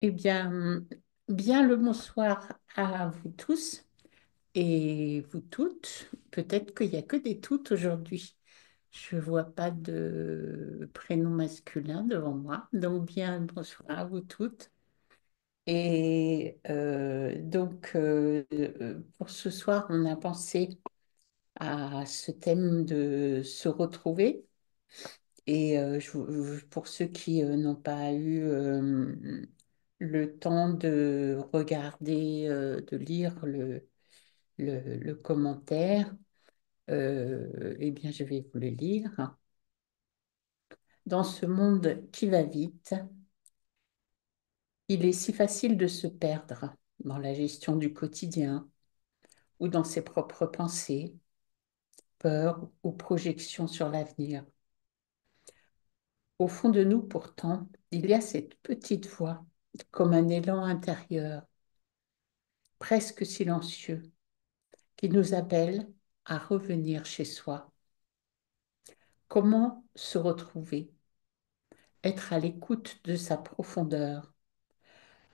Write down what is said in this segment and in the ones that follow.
Bien le bonsoir à vous tous et vous toutes. Peut-être qu'il n'y a que des toutes aujourd'hui. Je ne vois pas de prénom masculin devant moi. Donc, bien le bonsoir à vous toutes. Pour ce soir, on a pensé à ce thème de se retrouver. Pour ceux qui n'ont pas eu le temps de regarder, de lire le commentaire, eh bien, je vais vous le lire. Dans ce monde qui va vite, il est si facile de se perdre dans la gestion du quotidien ou dans ses propres pensées, peurs ou projections sur l'avenir. Au fond de nous, pourtant, il y a cette petite voix, comme un élan intérieur, presque silencieux, qui nous appelle à revenir chez soi. Comment se retrouver, être à l'écoute de sa profondeur,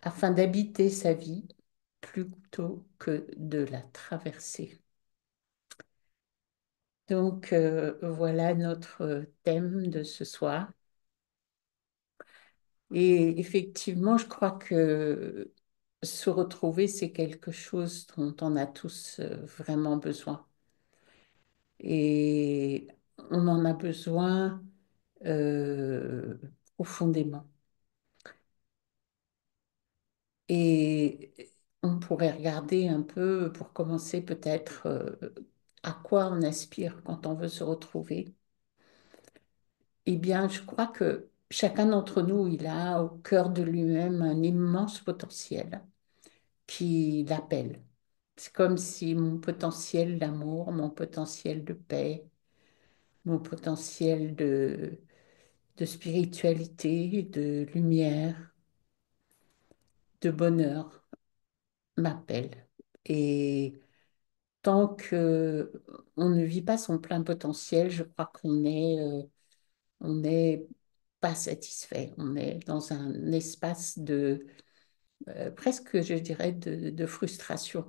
afin d'habiter sa vie plutôt que de la traverser. Voilà notre thème de ce soir. Et effectivement, je crois que se retrouver, c'est quelque chose dont on a tous vraiment besoin. Et on en a besoin euh, profondément. Et on pourrait regarder un peu, pour commencer peut-être, à quoi on aspire quand on veut se retrouver. Eh bien, je crois que chacun d'entre nous, il a au cœur de lui-même un immense potentiel qui l'appelle. C'est comme si mon potentiel d'amour, mon potentiel de paix, mon potentiel de spiritualité, de lumière, de bonheur m'appelle. Et tant que on ne vit pas son plein potentiel, je crois on n'est pas satisfait. On est dans un espace de presque, je dirais, de frustration.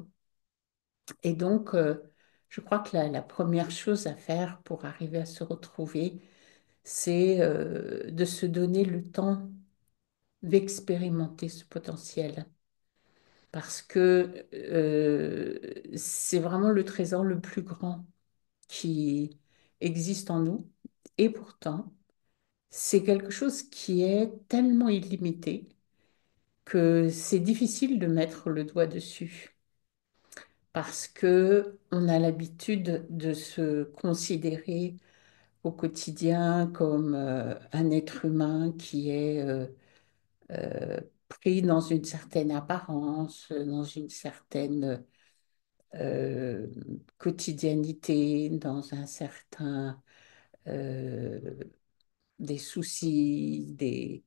Et je crois que la première chose à faire pour arriver à se retrouver, c'est de se donner le temps d'expérimenter ce potentiel. Parce que c'est vraiment le trésor le plus grand qui existe en nous. Et pourtant, c'est quelque chose qui est tellement illimité que c'est difficile de mettre le doigt dessus. Parce que on a l'habitude de se considérer au quotidien comme un être humain qui est euh, pris dans une certaine apparence, dans une certaine euh, quotidiennité, dans un certain euh, des soucis, des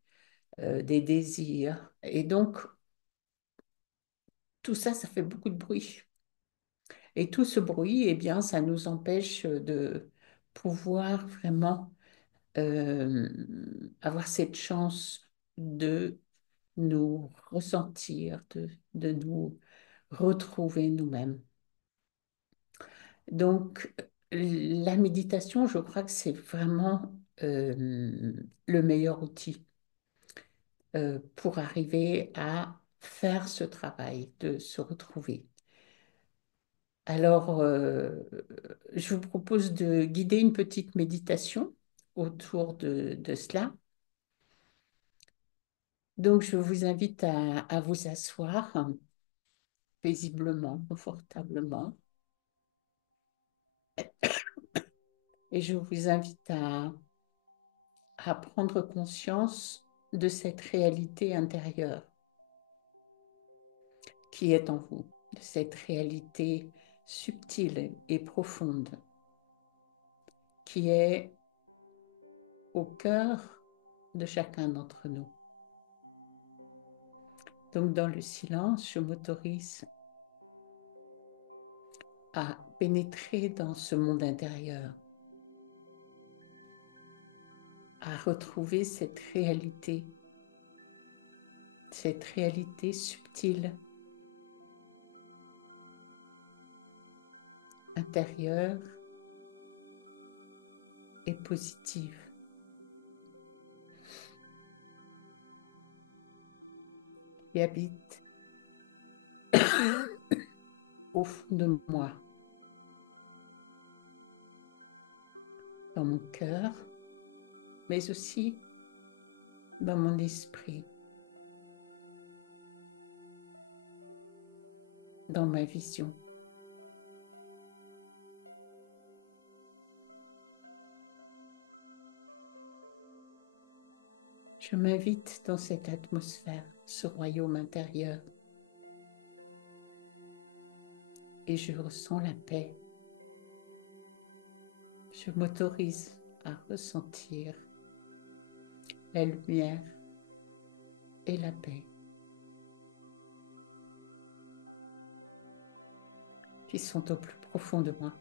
désirs. Et donc, tout ça, ça fait beaucoup de bruit. Et tout ce bruit, eh bien, ça nous empêche de pouvoir vraiment avoir cette chance de nous ressentir, de nous retrouver nous-mêmes. Donc, la méditation, je crois que c'est vraiment le meilleur outil pour arriver à faire ce travail de se retrouver. Alors, je vous propose de guider une petite méditation autour de cela. Donc, je vous invite à vous asseoir paisiblement, confortablement, et je vous invite à prendre conscience de cette réalité intérieure qui est en vous, de cette réalité subtile et profonde qui est au cœur de chacun d'entre nous. Donc, dans le silence, je m'autorise à pénétrer dans ce monde intérieur, à retrouver cette réalité, cette réalité subtile, intérieure et positive qui habite au fond de moi, dans mon cœur, mais aussi dans mon esprit, dans ma vision. Je m'invite dans cette atmosphère, ce royaume intérieur, et je ressens la paix. Je m'autorise à ressentir la lumière et la paix qui sont au plus profond de moi.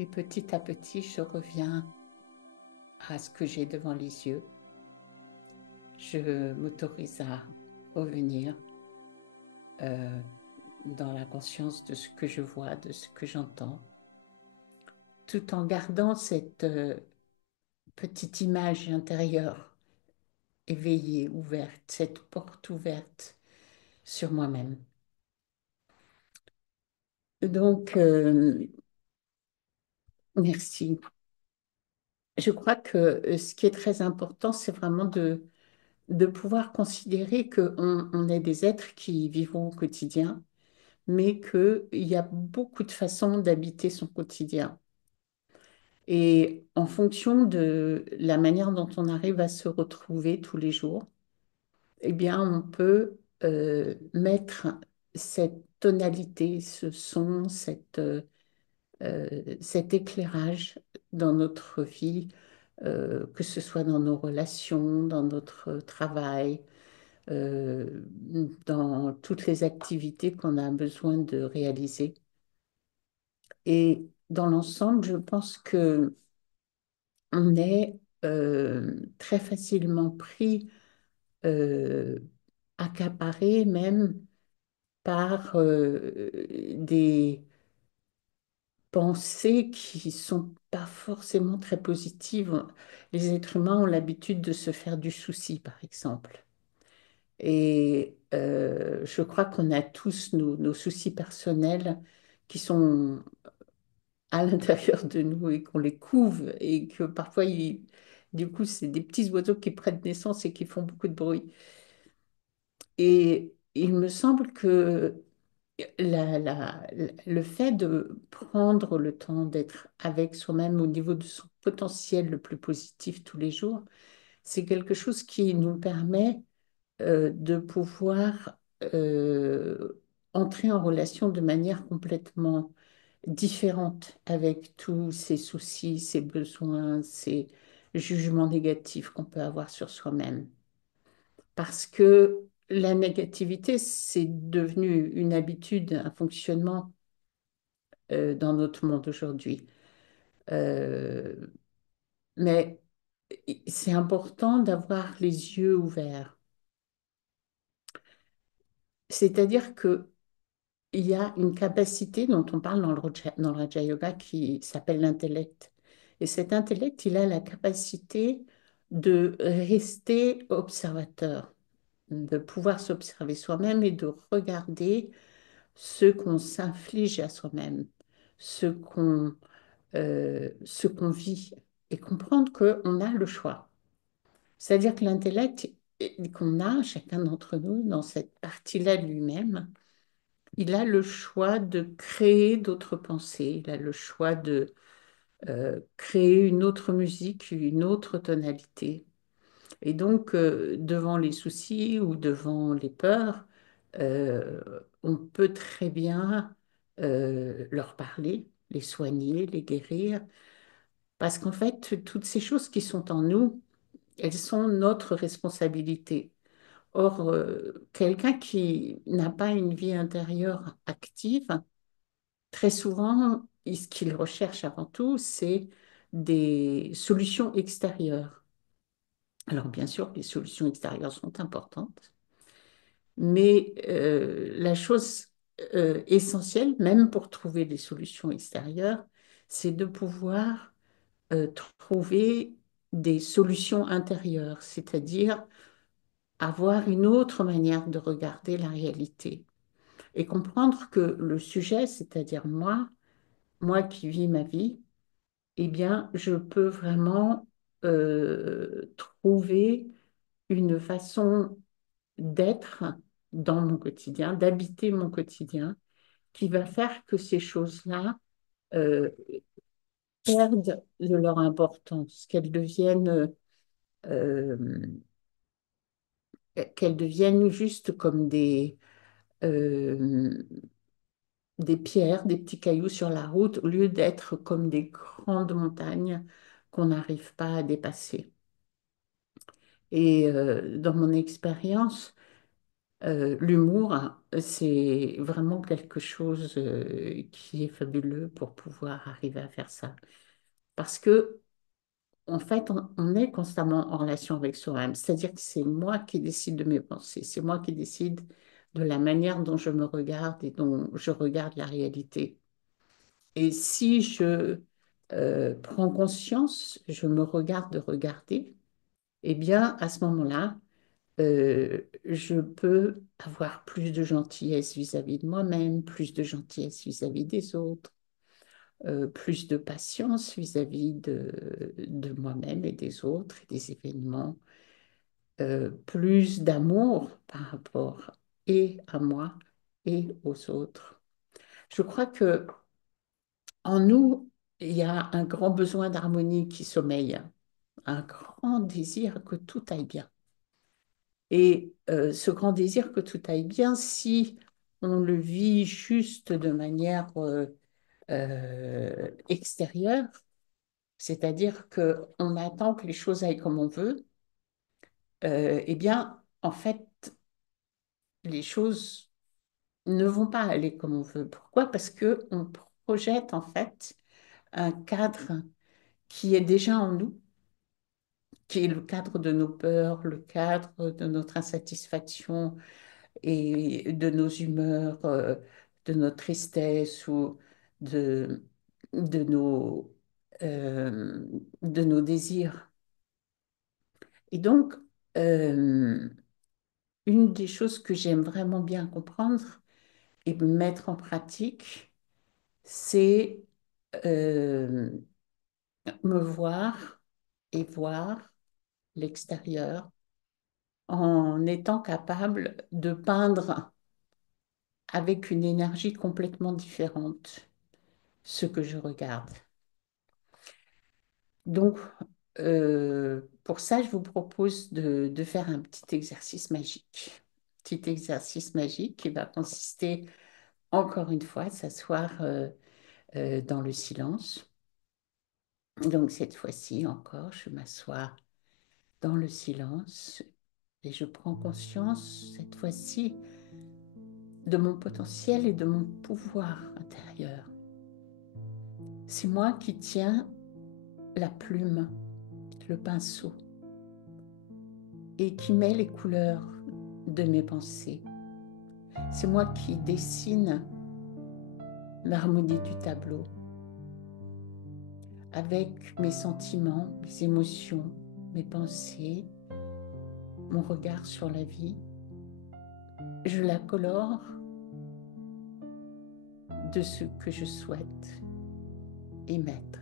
Et petit à petit, je reviens à ce que j'ai devant les yeux. Je m'autorise à revenir euh, dans la conscience de ce que je vois, de ce que j'entends, tout en gardant cette petite image intérieure éveillée, ouverte, cette porte ouverte sur moi-même. Donc, merci. Je crois que ce qui est très important, c'est vraiment de pouvoir considérer qu'on est des êtres qui vivons au quotidien, mais qu'il y a beaucoup de façons d'habiter son quotidien. Et en fonction de la manière dont on arrive à se retrouver tous les jours, eh bien, on peut mettre cette tonalité, ce son, cet éclairage dans notre vie, que ce soit dans nos relations, dans notre travail, dans toutes les activités qu'on a besoin de réaliser. Et dans l'ensemble, je pense que on est très facilement pris, euh, accaparé même par des pensées qui sont pas forcément très positives. Les êtres humains ont l'habitude de se faire du souci, par exemple. Et je crois qu'on a tous nos soucis personnels qui sont à l'intérieur de nous et qu'on les couve et que parfois, du coup, c'est des petits oiseaux qui prennent naissance et qui font beaucoup de bruit. Et il me semble que le fait de prendre le temps d'être avec soi-même au niveau de son potentiel le plus positif tous les jours, c'est quelque chose qui nous permet de pouvoir entrer en relation de manière complètement différente avec tous ces soucis, ces besoins, ces jugements négatifs qu'on peut avoir sur soi-même. Parce que la négativité, c'est devenu une habitude, un fonctionnement dans notre monde aujourd'hui. Euh, mais c'est important d'avoir les yeux ouverts. C'est-à-dire que il y a une capacité dont on parle dans le Raja Yoga qui s'appelle l'intellect. Et cet intellect, il a la capacité de rester observateur, de pouvoir s'observer soi-même et de regarder ce qu'on s'inflige à soi-même, ce qu'on vit et comprendre qu'on a le choix. C'est-à-dire que l'intellect qu'on a, chacun d'entre nous, dans cette partie-là de lui-même, il a le choix de créer d'autres pensées, il a le choix de créer une autre musique, une autre tonalité. Et donc, devant les soucis ou devant les peurs, euh, on peut très bien leur parler, les soigner, les guérir, parce qu'en fait, toutes ces choses qui sont en nous, elles sont notre responsabilité. Or, quelqu'un qui n'a pas une vie intérieure active, très souvent, ce qu'ils recherchent avant tout, c'est des solutions extérieures. Alors, bien sûr, les solutions extérieures sont importantes, mais la chose essentielle, même pour trouver des solutions extérieures, c'est de pouvoir trouver des solutions intérieures, c'est-à-dire avoir une autre manière de regarder la réalité et comprendre que le sujet, c'est-à-dire moi qui vis ma vie, eh bien, je peux vraiment trouver une façon d'être dans mon quotidien, d'habiter mon quotidien, qui va faire que ces choses-là euh, perdent de leur importance, euh, qu'elles deviennent juste comme euh, des pierres, des petits cailloux sur la route, au lieu d'être comme des grandes montagnes qu'on n'arrive pas à dépasser. Et dans mon expérience, l'humour, c'est vraiment quelque chose qui est fabuleux pour pouvoir arriver à faire ça. Parce que, en fait, on est constamment en relation avec soi-même. C'est-à-dire que c'est moi qui décide de mes pensées, c'est moi qui décide de la manière dont je me regarde et dont je regarde la réalité. Et si je prends conscience, je me regarde de regarder, eh bien, à ce moment-là, je peux avoir plus de gentillesse vis-à-vis de moi-même, plus de gentillesse vis-à-vis des autres, plus de patience vis-à-vis de moi-même et des autres et des événements, plus d'amour par rapport et à moi et aux autres. Je crois que en nous, il y a un grand besoin d'harmonie qui sommeille, un grand désir que tout aille bien. Et ce grand désir que tout aille bien, si on le vit juste de manière extérieure, c'est-à-dire qu'on attend que les choses aillent comme on veut, eh bien, en fait, les choses ne vont pas aller comme on veut. Pourquoi? Parce qu'on projette en fait un cadre qui est déjà en nous, qui est le cadre de nos peurs, le cadre de notre insatisfaction et de nos humeurs, de notre tristesse ou de, de nos, euh, de nos désirs. Et donc, euh, une des choses que j'aime vraiment bien comprendre et mettre en pratique, c'est euh, me voir et voir l'extérieur en étant capable de peindre avec une énergie complètement différente ce que je regarde. Donc, pour ça, je vous propose de faire un petit exercice magique. Petit exercice magique qui va consister, encore une fois, à s'asseoir dans le silence. Donc, cette fois-ci encore, je m'assois dans le silence et je prends conscience, cette fois-ci, de mon potentiel et de mon pouvoir intérieur. C'est moi qui tiens la plume, le pinceau, et qui met les couleurs de mes pensées. C'est moi qui dessine l'harmonie du tableau avec mes sentiments, mes émotions, mes pensées, mon regard sur la vie. Je la colore de ce que je souhaite émettre.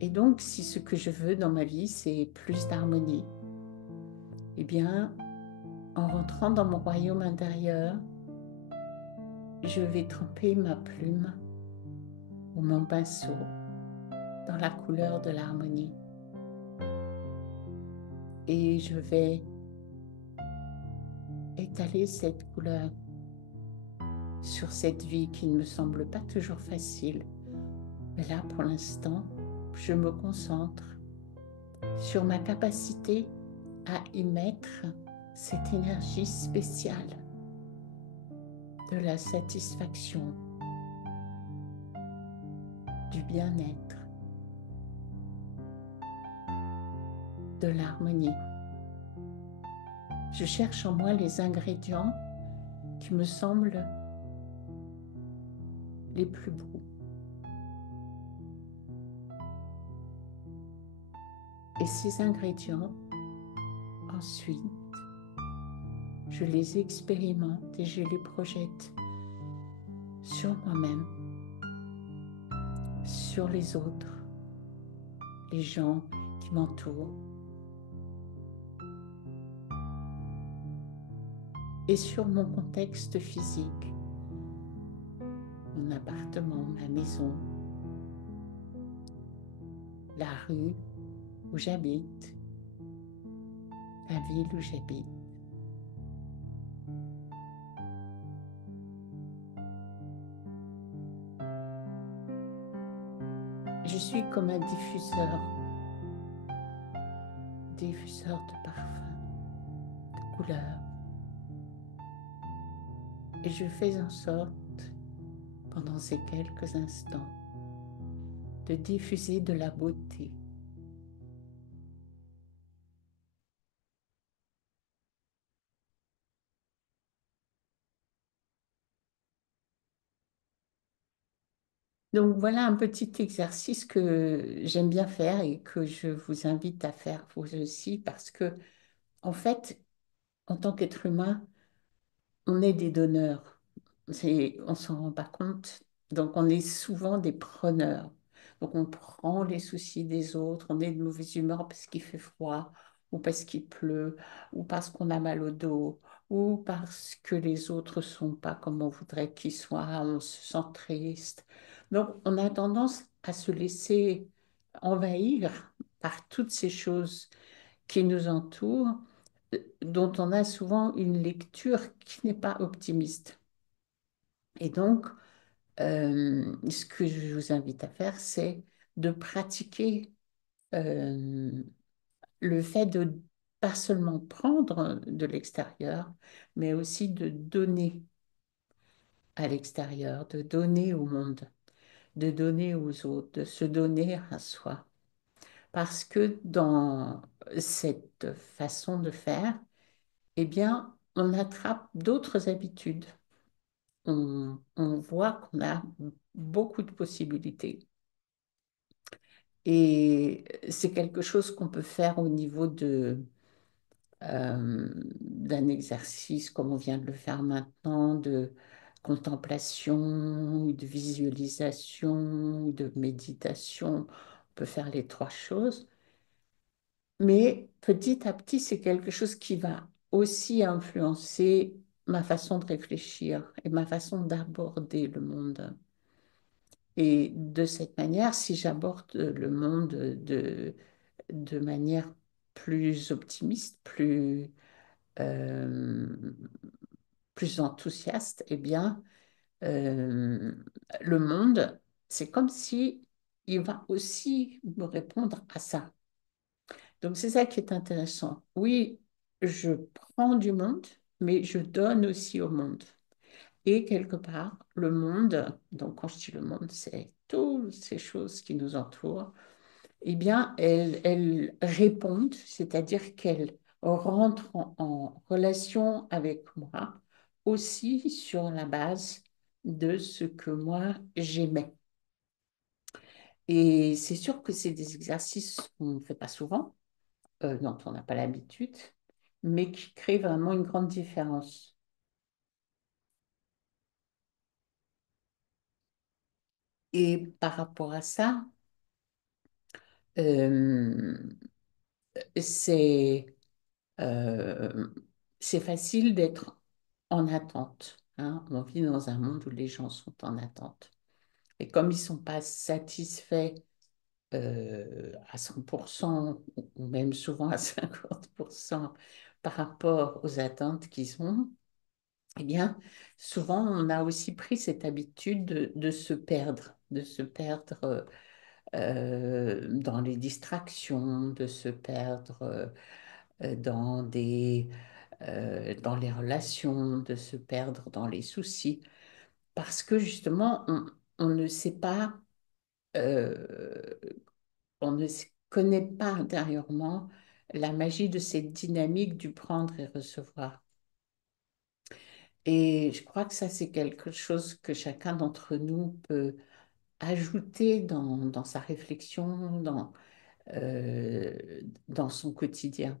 Et donc, si ce que je veux dans ma vie, c'est plus d'harmonie, eh bien, en rentrant dans mon royaume intérieur, je vais tremper ma plume ou mon pinceau dans la couleur de l'harmonie. Et je vais étaler cette couleur sur cette vie qui ne me semble pas toujours facile. Mais là, pour l'instant, je me concentre sur ma capacité à émettre cette énergie spéciale de la satisfaction, du bien-être, de l'harmonie. Je cherche en moi les ingrédients qui me semblent les plus beaux. Et ces ingrédients, ensuite, je les expérimente et je les projette sur moi-même, sur les autres, les gens qui m'entourent et sur mon contexte physique, mon appartement, ma maison, la rue où j'habite, la ville où j'habite. Je suis comme un diffuseur de parfums, de couleurs. Et je fais en sorte, pendant ces quelques instants, de diffuser de la beauté. Donc voilà un petit exercice que j'aime bien faire et que je vous invite à faire vous aussi parce que, en fait, en tant qu'être humain, on est des donneurs. On s'en rend pas compte. Donc, on est souvent des preneurs. Donc, on prend les soucis des autres. On est de mauvaise humeur parce qu'il fait froid, ou parce qu'il pleut, ou parce qu'on a mal au dos, ou parce que les autres sont pas comme on voudrait qu'ils soient. On se sent triste. Donc, on a tendance à se laisser envahir par toutes ces choses qui nous entourent, dont on a souvent une lecture qui n'est pas optimiste. Et donc, ce que je vous invite à faire, c'est de pratiquer euh, le fait de pas seulement prendre de l'extérieur, mais aussi de donner à l'extérieur, de donner au monde, de donner aux autres, de se donner à soi. Parce que dans cette façon de faire, eh bien, on attrape d'autres habitudes. On voit qu'on a beaucoup de possibilités. Et c'est quelque chose qu'on peut faire au niveau d'un exercice, comme on vient de le faire maintenant, de contemplation, ou de visualisation, ou de méditation. On peut faire les trois choses. Mais petit à petit, c'est quelque chose qui va aussi influencer ma façon de réfléchir et ma façon d'aborder le monde. Et de cette manière, si j'aborde le monde de manière plus optimiste, euh, plus enthousiaste, eh bien, euh, le monde, c'est comme si il va aussi me répondre à ça. Donc, c'est ça qui est intéressant. Oui, je prends du monde, mais je donne aussi au monde. Et quelque part, le monde, donc quand je dis le monde, c'est toutes ces choses qui nous entourent, eh bien, elles répondent, c'est-à-dire qu'elles rentrent en relation avec moi aussi sur la base de ce que moi j'aimais. Et c'est sûr que c'est des exercices qu'on ne fait pas souvent, dont on n'a pas l'habitude, mais qui créent vraiment une grande différence. Et par rapport à ça, euh, c'est euh, c'est facile d'être en attente, hein. On vit dans un monde où les gens sont en attente. Et comme ils ne sont pas satisfaits à 100% ou même souvent à 50% par rapport aux attentes qu'ils ont, eh bien, souvent, on a aussi pris cette habitude de se perdre dans les distractions, de se perdre dans les relations, de se perdre dans les soucis, parce que justement, on ne sait pas euh, on ne connaît pas intérieurement la magie de cette dynamique du prendre et recevoir. Et je crois que ça, c'est quelque chose que chacun d'entre nous peut ajouter dans sa réflexion, euh, dans son quotidien.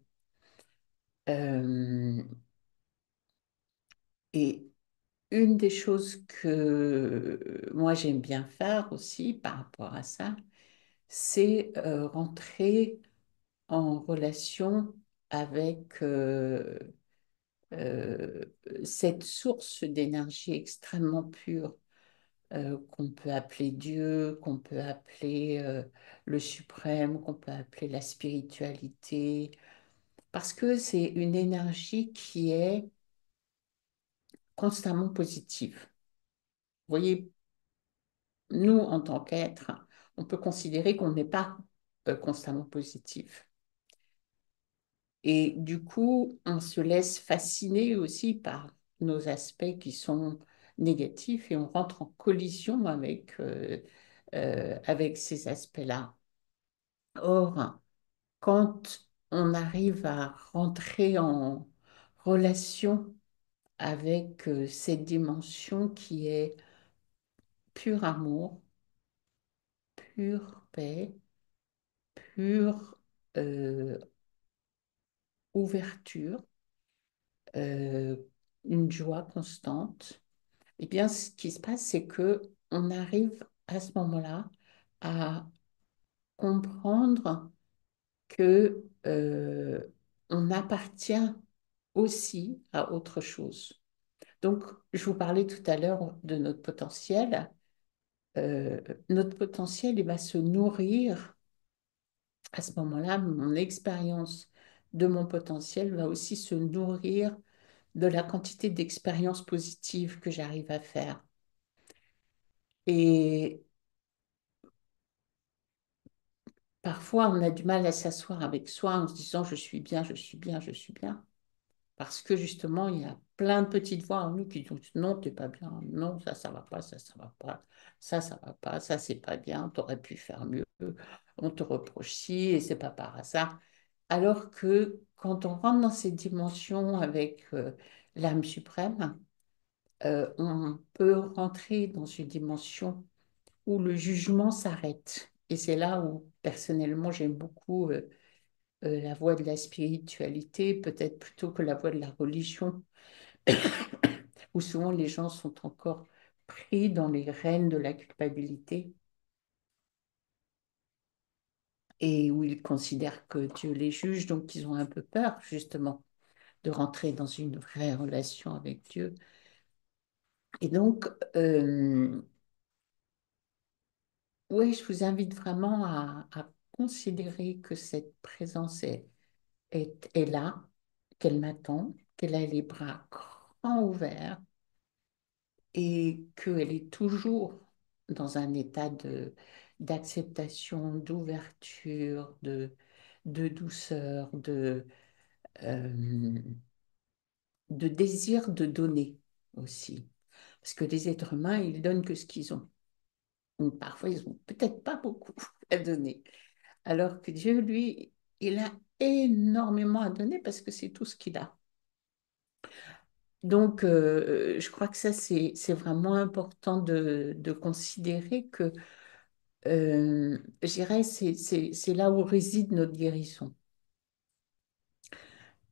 Euh, et une des choses que moi j'aime bien faire aussi par rapport à ça, c'est rentrer en relation avec euh, cette source d'énergie extrêmement pure qu'on peut appeler Dieu, qu'on peut appeler le suprême, qu'on peut appeler la spiritualité, parce que c'est une énergie qui est constamment positive. Vous voyez, nous, en tant qu'êtres, on peut considérer qu'on n'est pas constamment positif. Et du coup, on se laisse fasciner aussi par nos aspects qui sont négatifs et on rentre en collision avec ces aspects-là. Or, quand on arrive à rentrer en relation avec cette dimension qui est pur amour, pure paix, pure euh, ouverture, euh, une joie constante, eh bien, ce qui se passe, c'est que on arrive à ce moment-là à comprendre que on appartient aussi à autre chose. Donc, je vous parlais tout à l'heure de notre potentiel. Euh, Notre potentiel, il va se nourrir à ce moment-là. Mon expérience de mon potentiel va aussi se nourrir de la quantité d'expériences positives que j'arrive à faire. Et parfois, on a du mal à s'asseoir avec soi en se disant je suis bien, je suis bien, je suis bien. Parce que justement, il y a plein de petites voix en nous qui disent non, t'es pas bien, non, ça va pas, ça va pas, ça va pas, ça c'est pas bien, t'aurais pu faire mieux, on te reproche ci et c'est pas par hasard. Alors que quand on rentre dans cette dimension avec l'âme suprême, on peut rentrer dans une dimension où le jugement s'arrête. Et c'est là où, personnellement, j'aime beaucoup la voie de la spiritualité, peut-être plutôt que la voie de la religion, où souvent les gens sont encore pris dans les rênes de la culpabilité et où ils considèrent que Dieu les juge, donc ils ont un peu peur, justement, de rentrer dans une vraie relation avec Dieu. Et donc, oui, je vous invite vraiment à considérer que cette présence est là, qu'elle m'attend, qu'elle a les bras grands ouverts et qu'elle est toujours dans un état d'acceptation, d'ouverture, de douceur, euh, de désir de donner aussi. Parce que les êtres humains, ils donnent que ce qu'ils ont. Donc, parfois, ils n'ont peut-être pas beaucoup à donner. Alors que Dieu, lui, il a énormément à donner parce que c'est tout ce qu'il a. Donc, je crois que ça, c'est vraiment important de considérer que, je dirais, c'est là où réside notre guérison.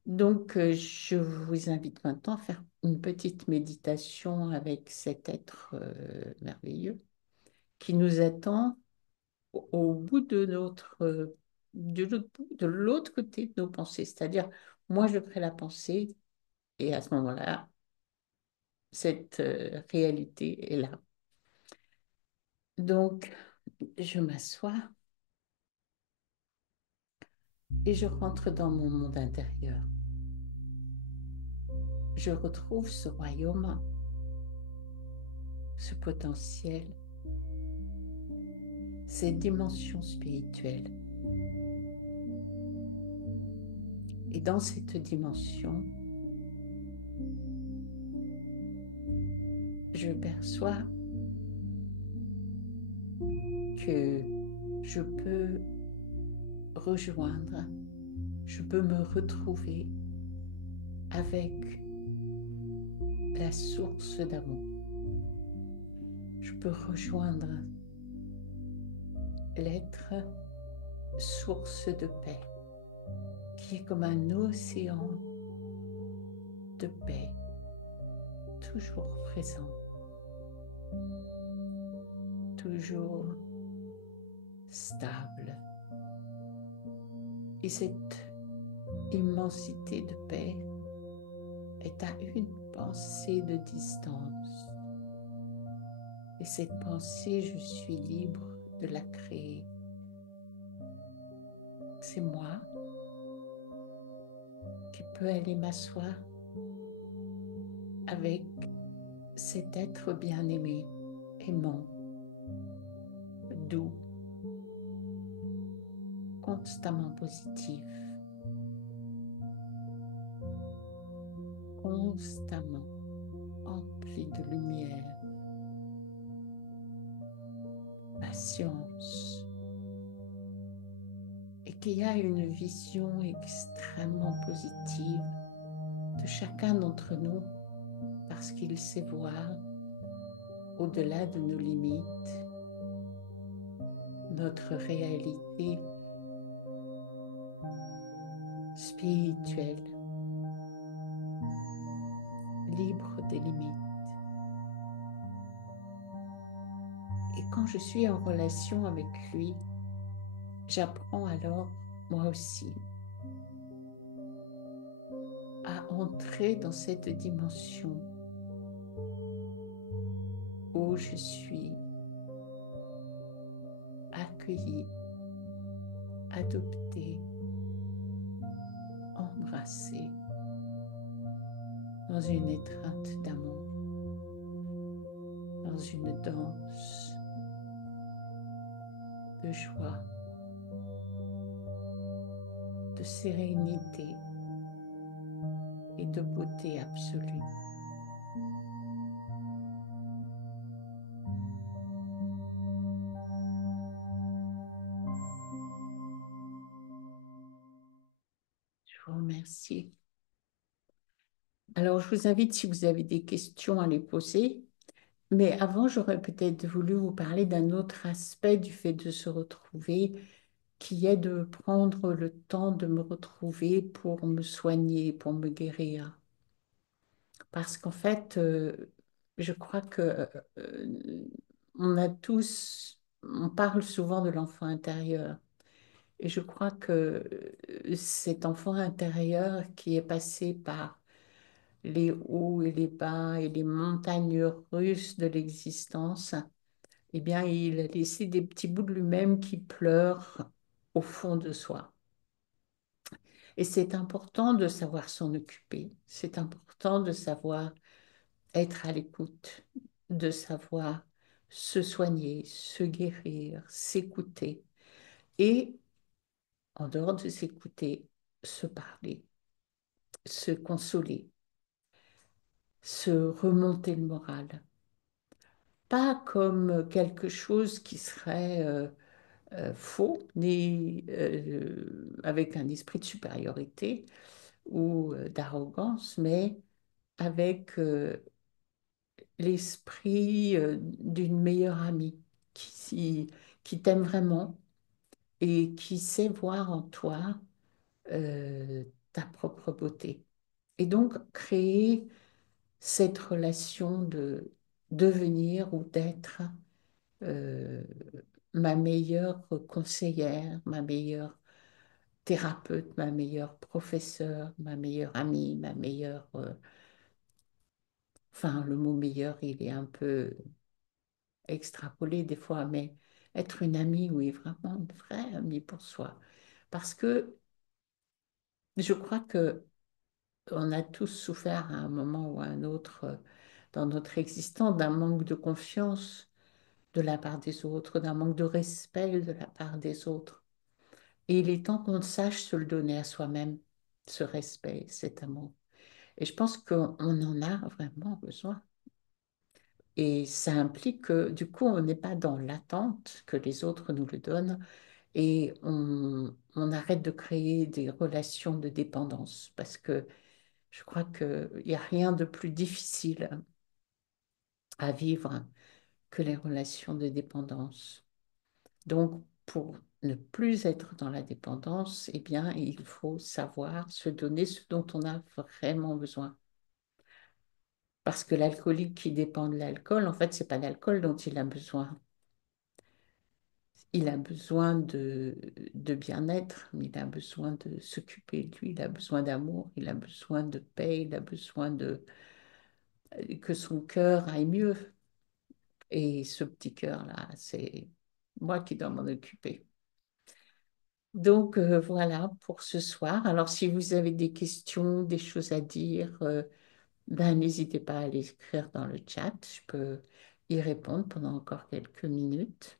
Donc, je vous invite maintenant à faire une petite méditation avec cet être merveilleux qui nous attend au bout de de l'autre côté de nos pensées. C'est-à-dire, moi, je ferai la pensée et à ce moment-là, cette réalité est là. Donc, je m'assois et je rentre dans mon monde intérieur. Je retrouve ce royaume, ce potentiel, cette dimension spirituelle. Et dans cette dimension, je perçois que je peux rejoindre, je peux me retrouver avec la source d'amour. Je peux rejoindre l'être source de paix, qui est comme un océan de paix, toujours présent, toujours stable. Et cette immensité de paix est à une pensée de distance. Et cette pensée, je suis libre de la créer. C'est moi qui peux aller m'asseoir avec cet être bien-aimé, aimant, doux, constamment positif, constamment empli de lumière, patience, et qui a une vision extrêmement positive de chacun d'entre nous parce qu'il sait voir au-delà de nos limites, notre réalité spirituelle, libre des limites. Et quand je suis en relation avec lui, j'apprends alors, moi aussi, à entrer dans cette dimension où je suis accueillie, adoptée, embrassée dans une étreinte d'amour, dans une danse de joie, de sérénité et de beauté absolue. Je vous remercie. Alors, je vous invite, si vous avez des questions, à les poser. Mais avant, j'aurais peut-être voulu vous parler d'un autre aspect du fait de se retrouver, qui est de prendre le temps de me retrouver pour me soigner, pour me guérir. Parce qu'en fait, je crois que on a tous, on parle souvent de l'enfant intérieur. Et je crois que cet enfant intérieur qui est passé par les hauts et les bas et les montagnes russes de l'existence, eh bien, il a laissé des petits bouts de lui-même qui pleurent au fond de soi. Et c'est important de savoir s'en occuper. C'est important de savoir être à l'écoute, de savoir se soigner, se guérir, s'écouter. Et en dehors de s'écouter, se parler, se consoler, se remonter le moral. Pas comme quelque chose qui serait faux, ni avec un esprit de supériorité ou d'arrogance, mais avec l'esprit d'une meilleure amie qui t'aime vraiment et qui sait voir en toi ta propre beauté. Et donc créer cette relation de devenir ou d'être euh, ma meilleure conseillère, ma meilleure thérapeute, ma meilleure professeure, ma meilleure amie, ma meilleure... enfin, le mot meilleur, il est un peu extrapolé des fois, mais être une amie, oui, vraiment une vraie amie pour soi. Parce que je crois que on a tous souffert à un moment ou à un autre dans notre existence d'un manque de confiance de la part des autres, d'un manque de respect de la part des autres. Et il est temps qu'on sache se le donner à soi-même, ce respect, cet amour. Et je pense qu'on en a vraiment besoin. Et ça implique que du coup, on n'est pas dans l'attente que les autres nous le donnent et on arrête de créer des relations de dépendance parce que je crois qu'il n'y a rien de plus difficile à vivre que les relations de dépendance. Donc, pour ne plus être dans la dépendance, eh bien, il faut savoir se donner ce dont on a vraiment besoin. Parce que l'alcoolique qui dépend de l'alcool, en fait, c'est pas l'alcool dont il a besoin. Il a besoin de bien-être, mais il a besoin de s'occuper de lui, il a besoin d'amour, il a besoin de paix, il a besoin de que son cœur aille mieux. Et ce petit cœur-là, c'est moi qui dois m'en occuper. Donc voilà pour ce soir. Alors si vous avez des questions, des choses à dire, ben, n'hésitez pas à les écrire dans le chat. Je peux y répondre pendant encore quelques minutes.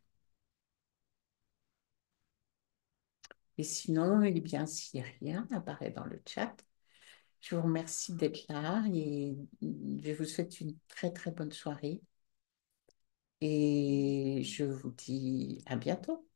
Et sinon, eh bien, si rien apparaît dans le chat, je vous remercie d'être là et je vous souhaite une très très bonne soirée et je vous dis à bientôt.